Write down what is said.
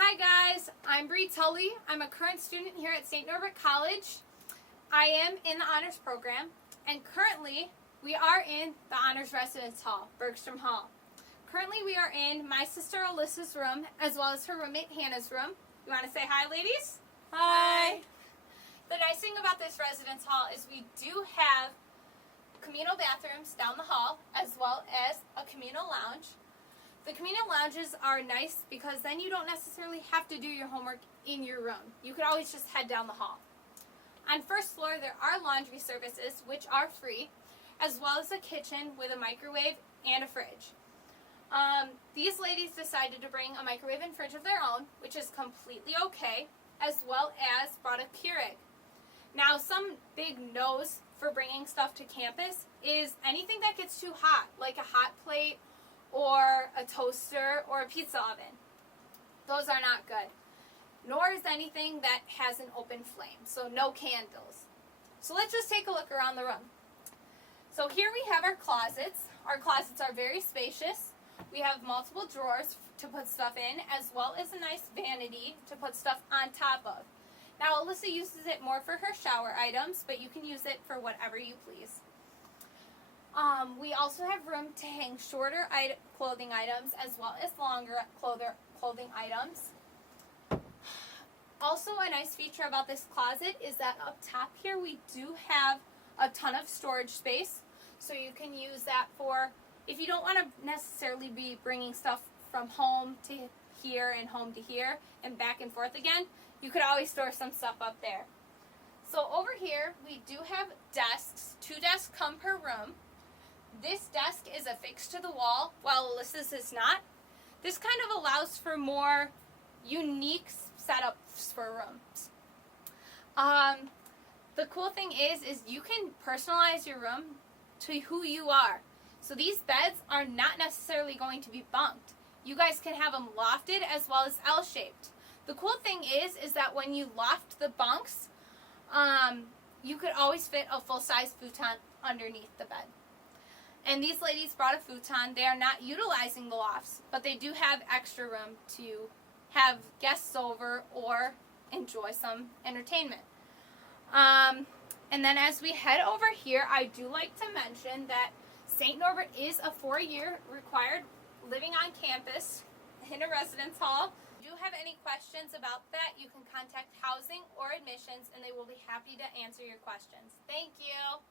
Hi guys, I'm Bree Tully. I'm a current student here at St. Norbert College. I am in the honors program, and currently we are in the honors residence hall, Bergstrom Hall. Currently we are in my sister Alyssa's room as well as her roommate Hannah's room. You want to say hi, ladies? Hi. The nice thing about this residence hall is we do have communal bathrooms down the hall as well as a communal lounge. The communal lounges are nice because then you don't necessarily have to do your homework in your room. You could always just head down the hall. On first floor there are laundry services which are free, as well as a kitchen with a microwave and a fridge. These ladies decided to bring a microwave and fridge of their own, which is completely okay, as well as brought a Keurig. Now, some big no's for bringing stuff to campus is anything that gets too hot, like a hot plate or a toaster or a pizza oven. Those are not good. Nor is anything that has an open flame, so no candles. So let's just take a look around the room. So here we have our closets. Our closets are very spacious. We have multiple drawers to put stuff in, as well as a nice vanity to put stuff on top of. Now, Alyssa uses it more for her shower items, but you can use it for whatever you please. We also have room to hang shorter clothing items as well as longer clothing items. Also, a nice feature about this closet is that up top here we do have a ton of storage space. So you can use that for, if you don't want to necessarily be bringing stuff from home to here and home to here and back and forth again, you could always store some stuff up there. So over here we do have desks. 2 desks come per room. This desk is affixed to the wall, while Alyssa's is not. This kind of allows for more unique setups for rooms. The cool thing is you can personalize your room to who you are. So these beds are not necessarily going to be bunked. You guys can have them lofted as well as L-shaped. The cool thing is that when you loft the bunks, you could always fit a full-size futon underneath the bed. And these ladies brought a futon. They are not utilizing the lofts, but they do have extra room to have guests over or enjoy some entertainment. And then as we head over here, I do like to mention that St. Norbert is a 4-year required living on campus in a residence hall. If you have any questions about that, you can contact housing or admissions, and they will be happy to answer your questions. Thank you.